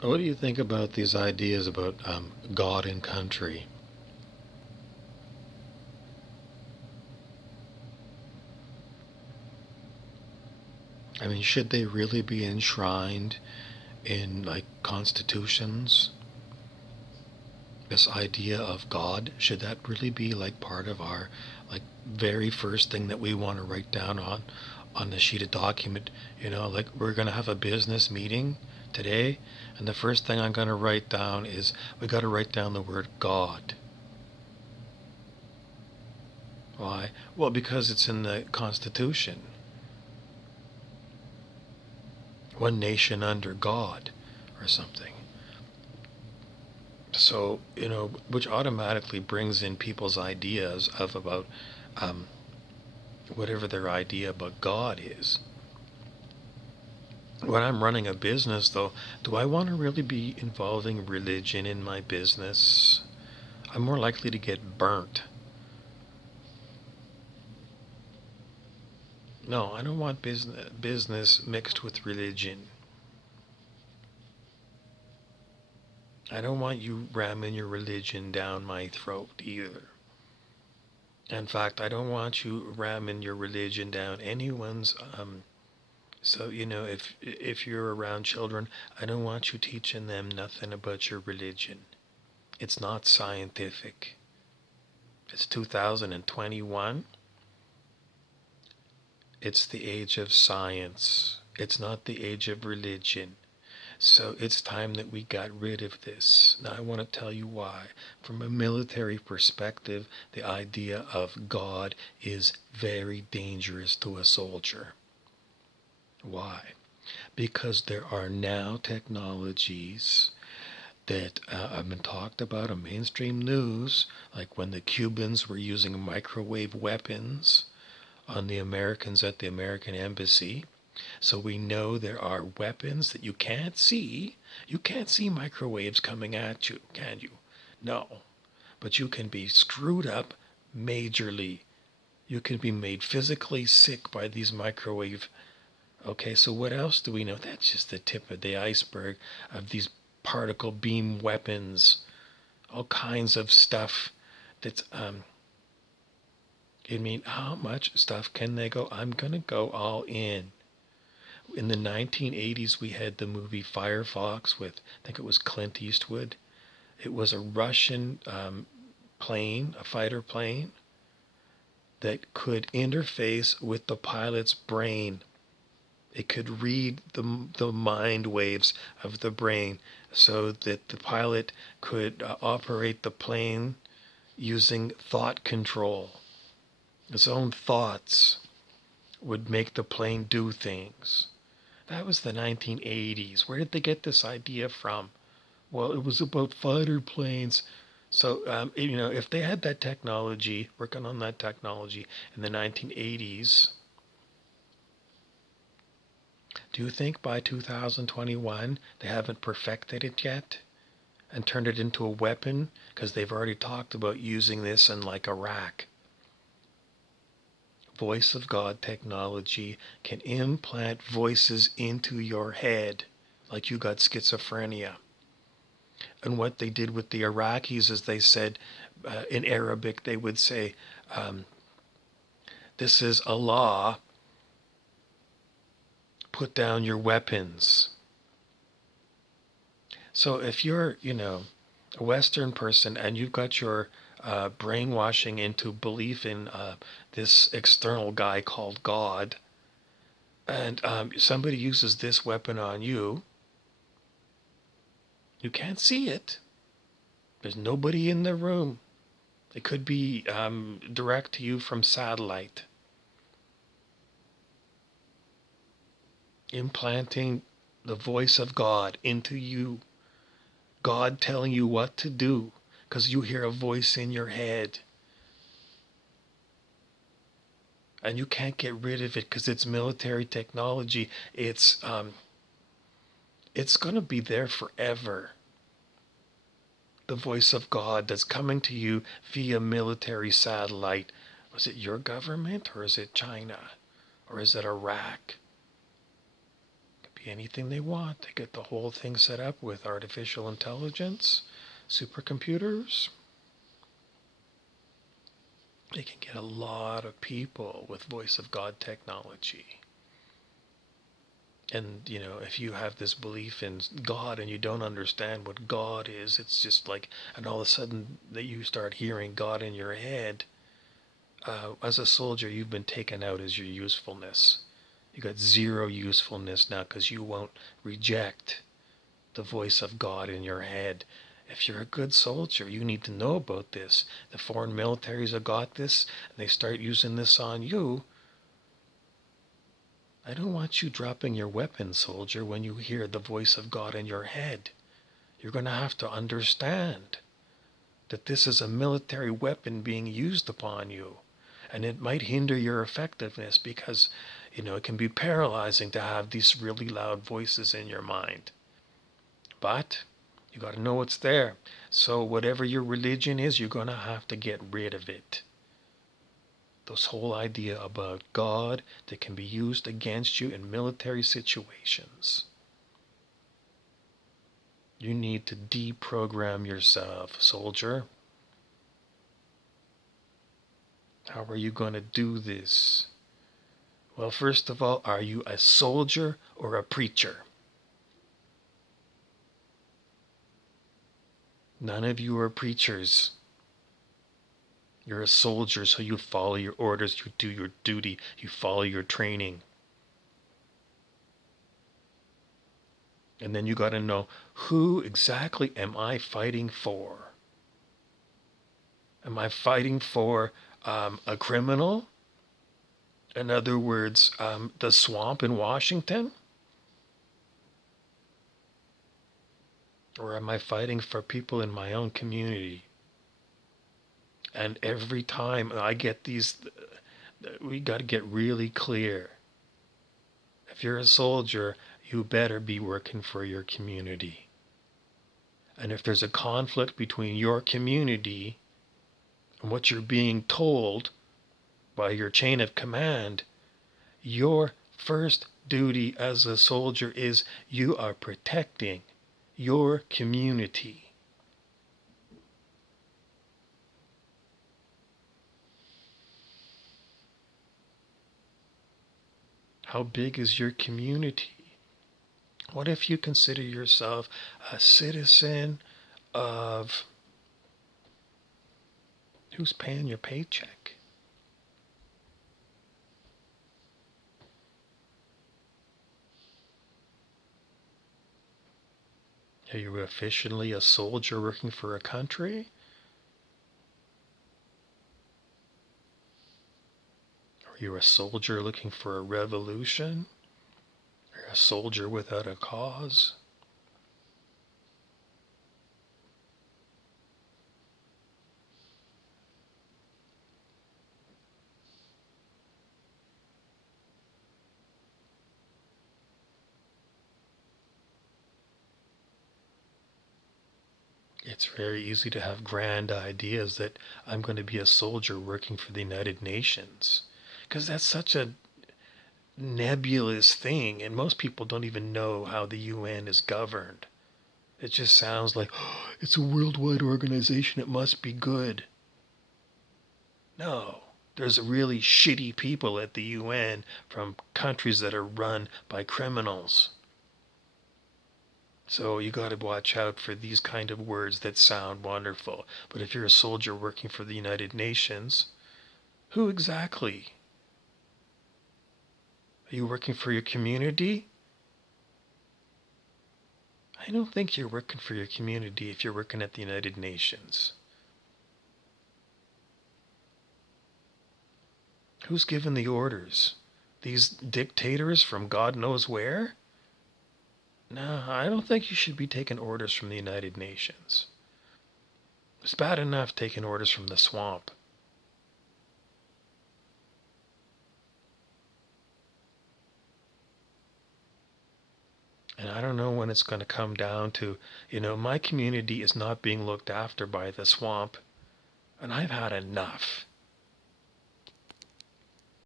What do you think about these ideas about God and country? I mean, should they really be enshrined in like constitutions? This idea of God, should that really be like part of our like very first thing that we want to write down on the sheet of document? Like we're gonna have a business meeting today, and the first thing I'm gonna write down is we got to write down the word God. Why? Well, because it's in the Constitution. One nation under God, or something. So, which automatically brings in people's ideas of about um, whatever their idea about God is. When I'm running a business, though, do I want to really be involving religion in my business? I'm more likely to get burnt. No, I don't want business mixed with religion. I don't want you ramming your religion down my throat either. In fact, I don't want you ramming your religion down anyone's. So if you're around children, I don't want you teaching them nothing about your religion. It's not scientific. It's 2021. It's the age of science. It's not the age of religion. So it's time that we got rid of this. Now I want to tell you why. From a military perspective, the idea of God is very dangerous to a soldier. Why? Because there are now technologies that have been talked about on mainstream news, like when the Cubans were using microwave weapons on the Americans at the American embassy. So we know there are weapons that you can't see. You can't see microwaves coming at you, can you? No. But you can be screwed up majorly. You can be made physically sick by these microwave. Okay, so what else do we know? That's just the tip of the iceberg of these particle beam weapons. All kinds of stuff that's I mean, how much stuff can they go? I'm gonna go all in. In the 1980s, we had the movie Firefox with, I think it was Clint Eastwood. It was a Russian plane, a fighter plane, that could interface with the pilot's brain. It could read the mind waves of the brain so that the pilot could operate the plane using thought control. His own thoughts would make the plane do things. That was the 1980s. Where did they get this idea from? Well, it was about fighter planes. So, if they had that technology, working on that technology in the 1980s, do you think by 2021 they haven't perfected it yet and turned it into a weapon? Because they've already talked about using this in like Iraq. Voice of God technology can implant voices into your head like you got schizophrenia. And what they did with the Iraqis is they said, in Arabic, they would say, this is Allah, put down your weapons. So if you're, a Western person and you've got your brainwashing into belief in this external guy called God, and somebody uses this weapon on you, you can't see it. There's nobody in the room. It could be direct to you from satellite. Implanting the voice of God into you. God telling you what to do because you hear a voice in your head. And you can't get rid of it because it's military technology. It's going to be there forever. The voice of God that's coming to you via military satellite. Was it your government or is it China? Or is it Iraq? Be anything they want. They get the whole thing set up with artificial intelligence, supercomputers. They can get a lot of people with voice of God technology. And, if you have this belief in God and you don't understand what God is, it's just like, and all of a sudden that you start hearing God in your head, as a soldier, you've been taken out as your usefulness. You got zero usefulness now because you won't reject the voice of God in your head. If you're a good soldier, you need to know about this. The foreign militaries have got this, and they start using this on you. I don't want you dropping your weapon, soldier, when you hear the voice of God in your head. You're going to have to understand that this is a military weapon being used upon you. And it might hinder your effectiveness because, it can be paralyzing to have these really loud voices in your mind. But you got to know what's there. So whatever your religion is, you're going to have to get rid of it. This whole idea about God that can be used against you in military situations. You need to deprogram yourself, soldier. How are you going to do this? Well, first of all, are you a soldier or a preacher? None of you are preachers. You're a soldier, so you follow your orders, you do your duty, you follow your training. And then you got to know, who exactly am I fighting for? Am I fighting for a criminal? In other words, the swamp in Washington? Or am I fighting for people in my own community? And every time I get these, we got to get really clear. If you're a soldier, you better be working for your community. And if there's a conflict between your community and what you're being told by your chain of command, your first duty as a soldier is you are protecting your community. How big is your community? What if you consider yourself a citizen of who's paying your paycheck? Are you officially a soldier working for a country? Are you a soldier looking for a revolution? Are you a soldier without a cause? It's very easy to have grand ideas that I'm going to be a soldier working for the United Nations, because that's such a nebulous thing, and most people don't even know how the UN is governed. It just sounds like, oh, it's a worldwide organization, it must be good. No, there's really shitty people at the UN from countries that are run by criminals. So you got to watch out for these kind of words that sound wonderful. But if you're a soldier working for the United Nations, who exactly? Are you working for your community? I don't think you're working for your community if you're working at the United Nations. Who's giving the orders? These dictators from God knows where? No, I don't think you should be taking orders from the United Nations. It's bad enough taking orders from the swamp. And I don't know when it's going to come down to, my community is not being looked after by the swamp. And I've had enough.